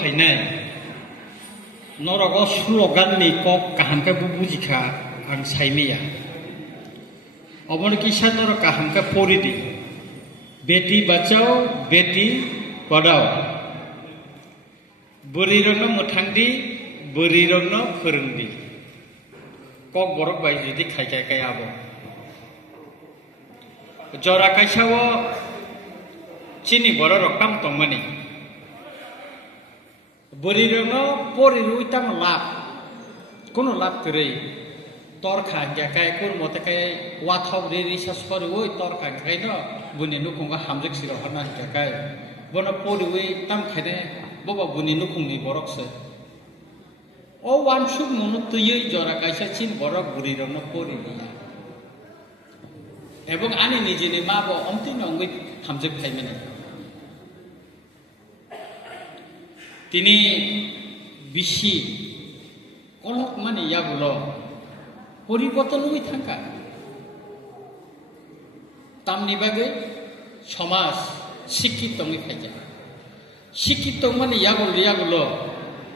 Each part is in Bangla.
Hainai Norogo slogan ni kok kahamka bubujika ang saimia. Obon kisah noro kahamka poridi. Beti bacao, beti padao. Berirongno methangdi, berirongno foreungdi. Kok borok bai judi khai abo. Jora kaisao chini borok rokam tongmani. Berirongno poriru itam lap. Kono lap kerei. Tor khan kai kun mote kai wathau riri saspori oi tor khan kai no buni nukunga hamjek siro hana kai bono poriwe tam khade boba buni nukungni borokse o wansuk munu tuyei jora kaisa chin borok berirongno porini ebong ani nijini mabo omti nongwi hamjek khaimene tini bisi kolok mani yabulo পরিবর্তন হই থাকা তামনি বাগে সমাজ শিক্ষিত হই খাইজা শিক্ষিত মানে ইয়াগুলো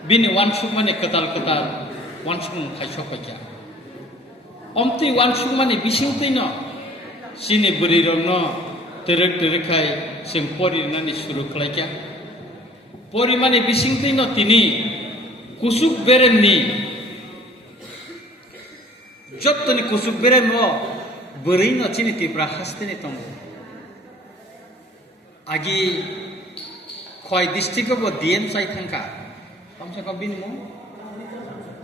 বিনি ওয়ানসুক মানে কতাল ওয়ানসুক খাইছ খাইজা অমতি ওয়ানসুক মানে বিসিংতৈ ন সিনি বরিরং তেরেক খাই जों পরিনানি শুরু খাইজা পরি মানে বিসিংতৈ ন তিনি কুসুক বেরেননি Jotoni kusuk beremo berino cini tibra hasteni tongo. Agi koi distrikto bo diem sai thangka. Kamse kam bin mo.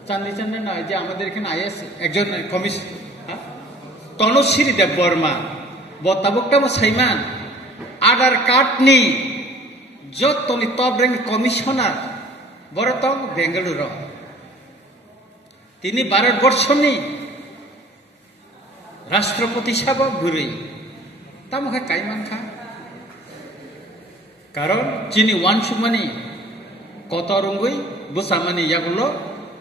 Chandi na je amader ekhane IAS ekjon komis Tonosiri Dev Burma bo tabukta mo saiman Aadhaar card ni jotoni top rank commissioner borotong Bengaluru. Tini Bharatbhorsho ni রাষ্ট্রপতি সাহেব ঘুরেই তা মুখে কাইমান খা কারণ যিনি ওয়ানসুমানি কত রঙ্গই বুসামানি ইয়াগুলো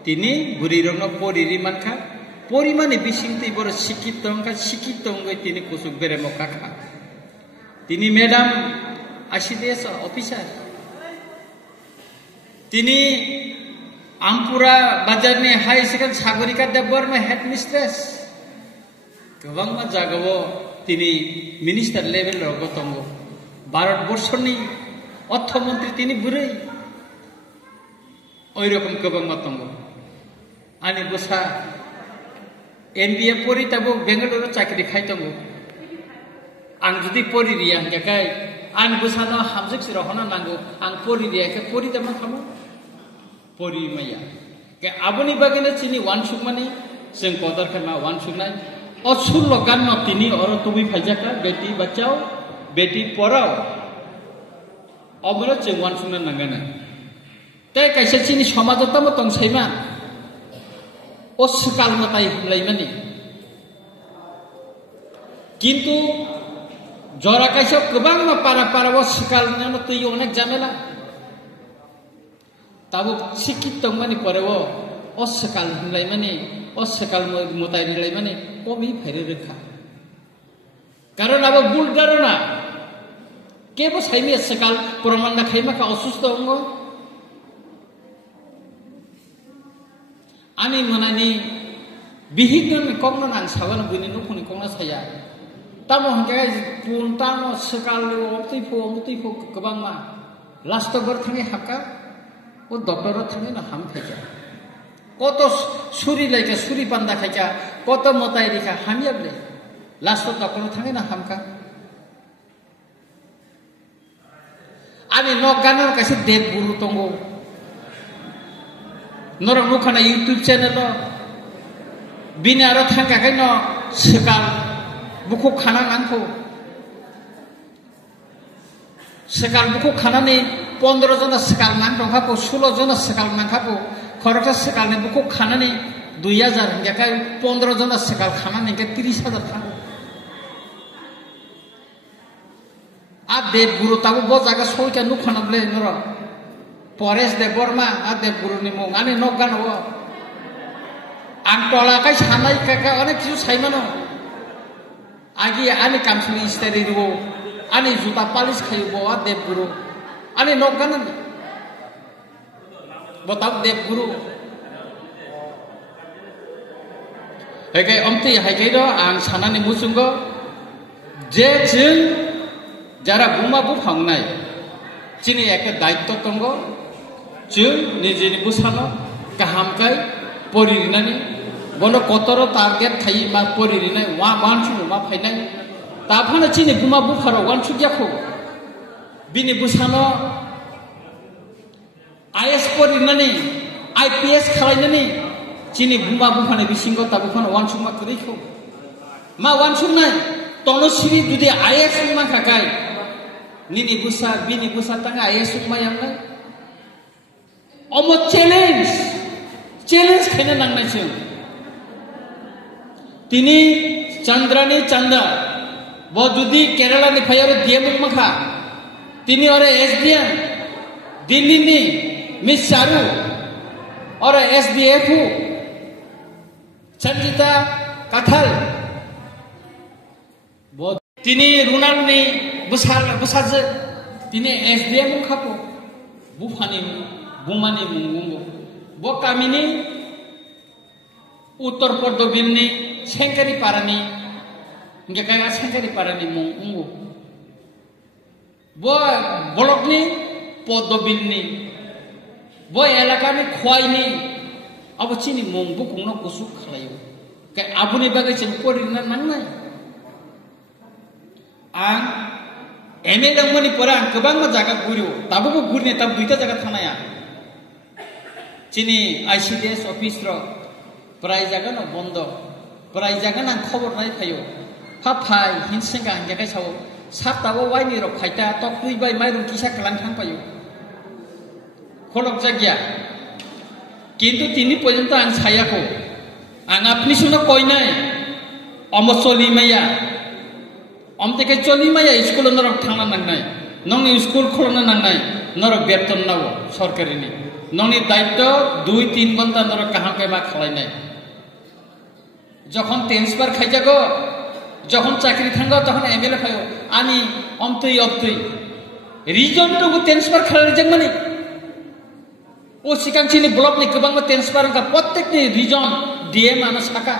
তিনি বুড়িরঙ্গ পরিরি মানখা পরিমাণে বিসিংতেই বড় শিক্ষিত অঙ্গই তিনি কুসুক বেড়ে মকা খা তিনি ম্যাডাম ICDS অফিসার তিনি আমপুরা বাজারনি high secondary Sagarika Debbarma head mistress गोबां जागावो तिनी मिनिस्टार लेभेल गतंगो भारतबर्षनि अर्थमंत्री तिनी बुरै ओइ रकम गोबां मातंगो आनि बुसा MBA परिताबो बेंगालुरु चाकरि खायतंगो आं जुदि परिरिया हंगाखाय आं बुसानो हामजक सिरहना नांगौ आं परिरियाखै परिदामा खामो परिमाया के आबनि बागैनो चिनि वानसुकमानि जों कदरखाना वानसुकनाय অসুল্লো গান্ন তিনি অর তুমি ফাইজাকা বেটি বাঁচাও বেটি পড়াও অবলো চেঙ্গান শুনে নাঙ্গানা তাই কাইসা চিনি সমাজতা মতন সাইমা ও সকাল মতাই হুলাইমানি কিন্তু জরা কাইসা গোবাং পারা ও সকাল নানো তুই অনেক ঝামেলা তাবো শিক্ষিত মানে পরে ও সকাল হুলাইমানি অসকাল মতাই রিলাই মানে কমই ফেরে রেখা কারণ আবার ভুল ধারণা কেব সাইমি সকাল প্রমাণ না খাইমাকা অসুস্থ অঙ্গ আমি মনানি বিহিগন কংন নাং সাবান বুনি নুকুনি কংনা সায়া তামো হংগাই পুনতানো সকাল অমতৈফো গোবাং मा লাস্ট বার থাঙে হাকা ও ডক্টর থাঙে না হাম খাইজা কত সুরি লাইকা সুরি পান্দা খাইকা কত মতাই রেখা হামিয়াবলে লাস্ট ডক্টর থাকে না হামকা আমি নগানোর কাছে দেবগুরু তঙ্গ নর নুখানা ইউটিউব চ্যানেল বিনে আরো থাকাখাই ন সকাল বুকু খানা নাংখো সকাল বুকু খানানি 15 जना सकाल नांखापो 16 जना सकाल नांखापो खरटा सकाल ने बुको खानानि 2000 हंगाखाय 15 जना सकाल खानानि के 30000 थांगो आ देव गुरु ताबो ब जागा सयका नुखानाबले नर परेश देव बर्मा आ देव गुरुनि मुं आनि नगानो आं टलाखाय सानाय काका अनेक किछु साइमानो आगि आनि कामसुनि इस्तारि रुबो आनि जुता पालिस खायो बवा देव गुरु आनि नगानो botab dep guru hagai omti hagai ro ang sanani musungo je jing jara buma bu phangnai chini ekta daitto tongo jing nijini busano kaham kai poririnani bono kotoro target thai ma poririnai wa manchu ma phainai ta phana chini buma bu kharo wan chu yakho bini busano IS poririnani IPS khalainani chini buma bu phana bisingo ta bu phana wan chu ma khrikho ma wan chu nai tono siri judi IS ma khakai nini busa bini busa tanga IS ma yang nai omo challenge khaina nangnai chung tini Chandrani Chanda bo judi Kerala ni phayaro DM makha tini ore SDM Delhi ni Miss Charu ore SDF Sanjita Kathal bo tini Runal ni busaj tini SDM khapo bufani bumani mungungo bo kamini Uttar Pordobil ni Sengkari Parani nge kaya Sengkari Parani mungu bo bolok ni Pordobil ni bo elaka ni khwai ni abo chini mung bu kungno kusuk khalayo kai abuni bagai chen porina nangnai ang eme dangmani pora kebang ma jaga guru tabu ko gurne tab duita jaga thanaya chini ICDS office ro prai jaga no bondo prai jaga nang khobor nai phayo pha phai hinsenga angge kai sawo sap tawo waini ro phaita tok tui bai mai rum kisa kalang thang payo kholok jagya কিন্তু তিনি পর্যন্ত আং ছায়াকো আং আপনি শুনো কই নাই অম চলি মাইয়া অম থেকে চলি মাইয়া স্কুল নরক থানা নাংনাই নংনি স্কুল খলনা নাংনাই নরক বেতন নাও সরকারি নি নংনি দায়িত্ব 2-3 ঘন্টা নরক কাহাকে বা খালাই নাই যখন ট্রান্সফার খাইজাগো যখন চাকরি থাঙ্গো তখন এমএলএ ফায়ো আনি অমতই অবতই রিজন তো ট্রান্সফার খালাই জং মানে ও সিকাংচিনি block ni kebang transfer ka প্রত্যেক ni region DM ano saka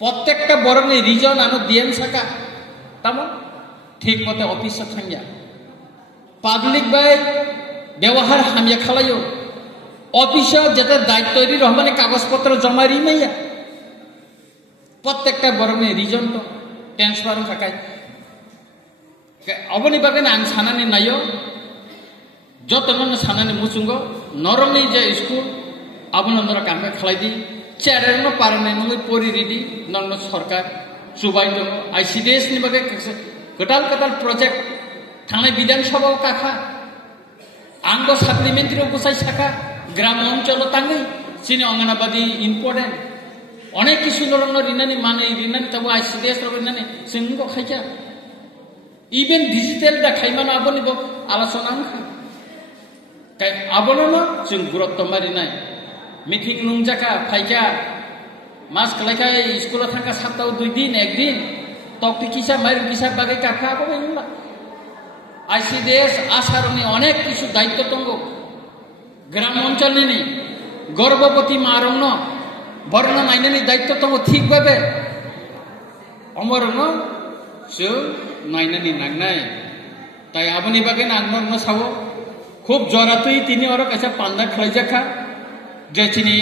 প্রত্যেকটা বড় ni region ano DM saka tamo ঠিক মতে অফিস থাঙ্গিয়া পাবলিক বাই ব্যবহার হামিয়া খালাইও অফিসে যেটা দায়িত্ব রি রহমানে কাগজপত্র জমা রি মাইয়া প্রত্যেকটা বড় ni region তো transfer সাকাই অবনি বাগানে আং সানানি নাইও যতক্ষণ সানানি মুসুঙ্গো নরমনি যে স্কুল আবন নর কামে খালাইদি চেয়ারের পারনে নঙ্গি পরিরিদি নঙ্গ সরকার সুবাই দङ ICDS नि बागै गोदान गोदान प्रजेक्ट थांनाय बिधानसभायाव काखा आंगो साप्लिमेन्टारि बसाय साखा ग्राम अञ्चल ताङै सिनि अंगनाबादी इम्पोर्टेन्ट अनेक किसु नरंग रिनानि माने रिनानि तबो ICDS रबनानि जोंगो खायजा इभेन डिजिटल दा खायमाना आबनिबो आलोचना आंखा kai abono जों गुरुत्व मारिनाय मिटिं नुंजाका फाइका मास कलायखाय स्कुलाव थांगा सप्ताह 2 दिन 1 दिन तक्ति किसा माइरु किसा बागै काखा आबो नंला ICDS आसारनि अनेक किसु दायित्व दंगो ग्राम अञ्चलनि गर्भवती मारंनो बर्ण नायनानि दायित्व दंगो ठीक भाबे अमरनो जों नायनानि नांनाय ताइ आबनि बागै नांनो सावो খুব জরাতই তিনি ওর কাছে পান্ডা খাইজাখা যে চিনি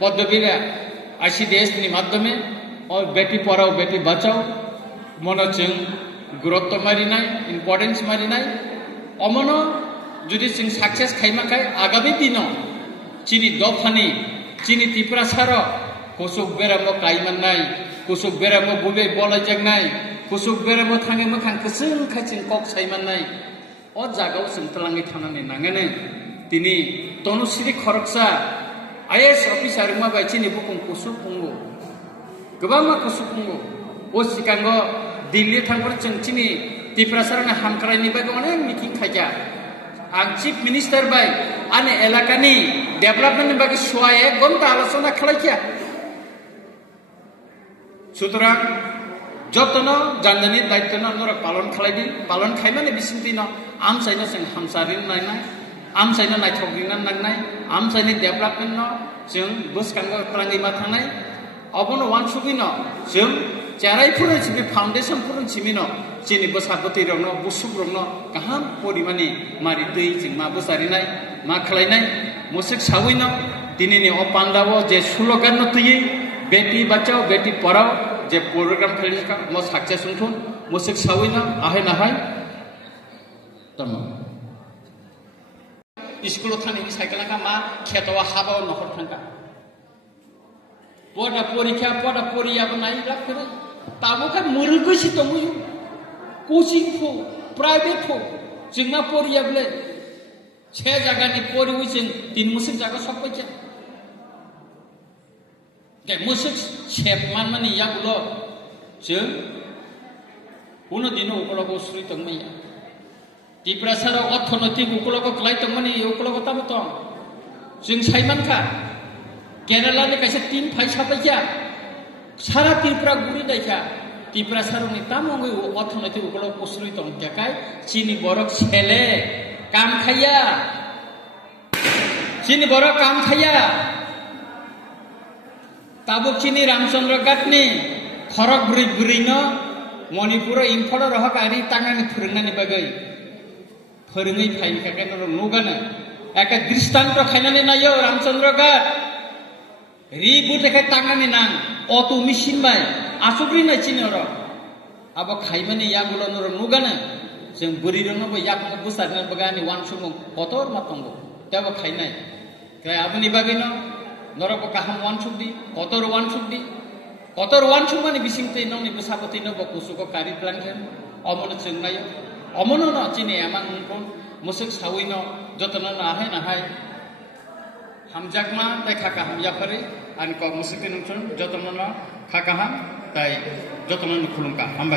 পদ্মবীরা ICDS नि মাধ্যমে और बेटी पढ़ाओ बेटी बचाओ মনে जों गुरुत्व मारिनाय इम्पोर्टेंस मारिनाय अमनो जुदि जों सक्सेस खाइमाखाय आगामी दिनाव चिनि दफानि चिनि त्रिपुरा सार कुसुक बेरामो काइमाननाय कुसुक बेरामो बुबे बलायजांनाय कुसुक बेरामो थाङै मोखां खोसों खायसिं कक साइमाननाय o jagao sentlangi thanani nangane tini tonusiri khoroksa IAS officer ma bai chini bukung kusupungo gobangma kusupungo o sikango Delhi thangpor chini Tripura sarana hamkraini bagai onek meeting khaija ang chief minister bai ane elakani development bagai soaye gonta alochona khalaikia sutorang যতনো জানজানি দায়িত্ব নর পালন খালাইদি পালন খাইমানে বিসিন্তিনো আমসাইনো जों हामसारिन नायनाय आमसायनो नायथ'ग्रिना नांनाय आमसायनि डेभेलपमेन्ट न जों बुसखांगो प्रांगिमा थानाय अबनो वानसुबिनो जों जेरायफोर सिबि फाउन्डेसन फोरों सिमिनो जोंनि बोसाबोथै रंनो बुसुब रंनो गाहाम परिमानि मारि दै जों मा बोसारिनाय मा खालायनाय मुसुक सावैनो दिनैनि अ पान्डावो जे स्ल'गान न तुयै बेटी बचाओ बेटी पढ़ाओ जे प्रोग्राम खालायका म सक्सेस उनथुन मुसुक सावैनो आहाय नाहाय तम स्कुल थांनायनि साइकेलका मा खेतवा हाबाव नखर थांका पढ़ा परीक्षा पढ़ा पढ़ियाबो नायला फेरे ताबोखा मुरुगैसि दंयो कोचिं फो प्राइवेट फो जोंना पढ़ियाबले छे जागानि पढ़िवै जों तीन मुसुक जागा सबायजा के मुसुक सेप मानमानि याबुलो जों उनो दिनो उकलको सुरि तंमैया तिप्रासार अर्थनैतिक उकलको क्लाइ तंमनि उकलको ताबो तं जों साइमानखा केराला ने कैसे 3 फाइ साबायजा सारा त्रिपुरा गुरि दाइखा तिप्रासारनि तामंगै अर्थनैतिक उकलको सुरि तं केकाय चिनि बरक छेले काम खाया चिनि बरक काम खाया ताबुक चिनि रामचंद्र गाटनि खरक बुरै बुरैनो मणिपुर इम्फल रहक आरि तांगानि फोरोंनानि बागै फोरोङै फाइनिखाय नुगानो एका दृष्टान्त खायनानै नायो रामचंद्र गाट रिबुटेखाय तांगानि नां अटो मेसिन बाय आसुग्रि नाय चिनर अब खायमानि याबुलो नर नुगानो जों बुरि रंनोबो याबनो बुसारनो बगानि वान सुमु कतर मातंगो त्याबो खायनाय काय आबनि बागैनो नरको काहाम वान सुबदि कतर वान सुमानि बिसिंते नंनि बुसाबति नबो कुसुको कारि प्लानखेन अमनो जोंनायो अमनो न चिनि आमां उनकोन मुसुक सावैनो जतनो नाहाय नाहाय हामजाकमा ताइ खाका हामयाफारे आनि क मुसुक नंचन जतनो न खाका हाम ताइ जतनो खुलुमका हामबाय।